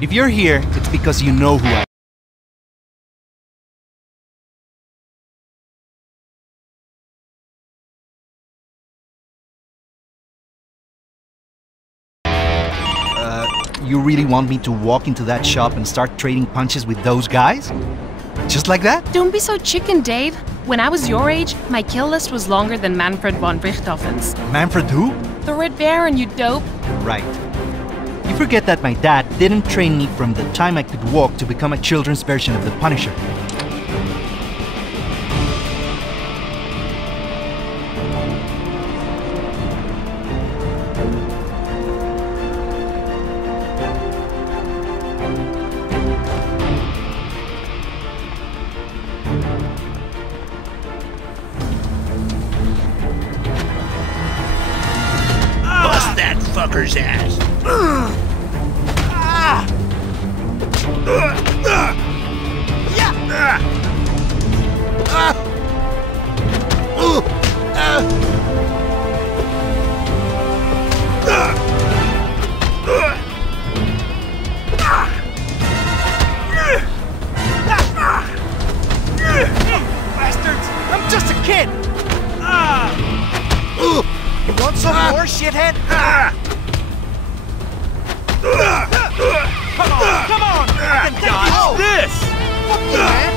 If you're here, it's because you know who I am. You really want me to walk into that shop and start trading punches with those guys? Just like that? Don't be so chicken, Dave. When I was your age, my kill list was longer than Manfred von Richthofen's. Manfred who? The Red Baron, you dope. Right. You forget that my dad didn't train me from the time I could walk to become a children's version of the Punisher. Fucker's ass. Bastards! I'm just a kid! You want some more, shithead? Come on! I can take this! Fuck you, man!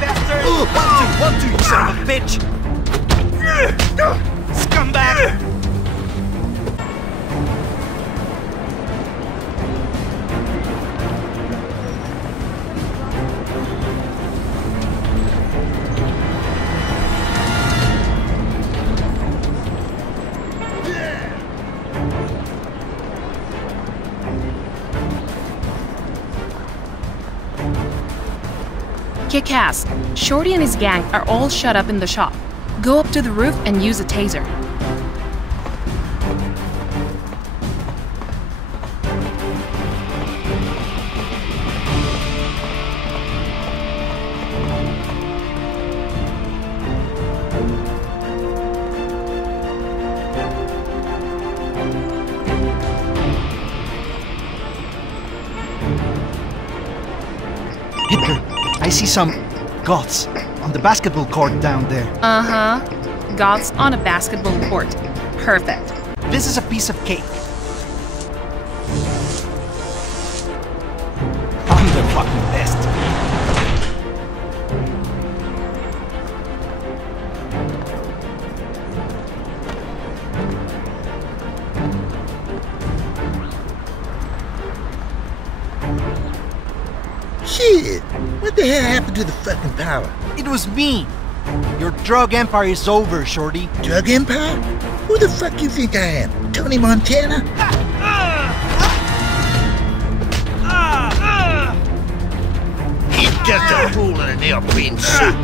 Bastard! 1-2, you son of a bitch! Scumbag! Kick-ass. Shorty and his gang are all shut up in the shop. Go up to the roof and use a taser. I see some goths on the basketball court down there. Uh-huh. Goths on a basketball court. Perfect. This is a piece of cake. I'm the fucking best. Shit! What the hell happened to the fucking power? It was me. Your drug empire is over, Shorty. Drug empire? Who the fuck you think I am? Tony Montana? He's just a fool in an airplane suit.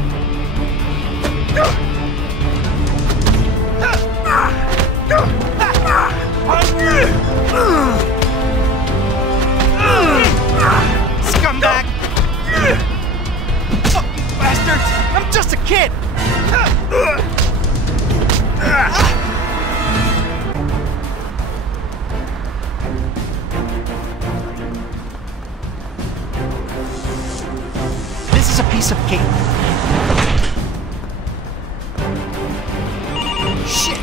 Scumbag! Fucking bastards! I'm just a kid! This is a piece of cake. Shit!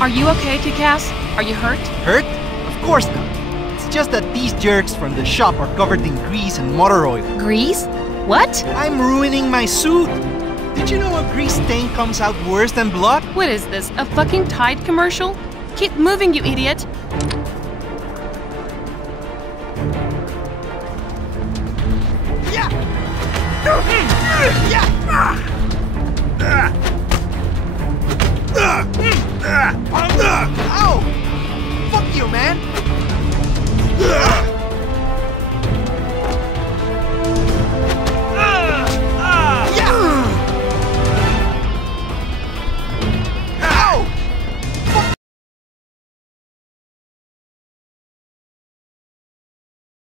Are you okay, Kick-ass? Are you hurt? Hurt? Of course not. It's just that these jerks from the shop are covered in grease and motor oil. Grease? What? I'm ruining my suit! Did you know a grease stain comes out worse than blood? What is this, a fucking Tide commercial? Keep moving, you idiot! Yeah! Yeah! Ow!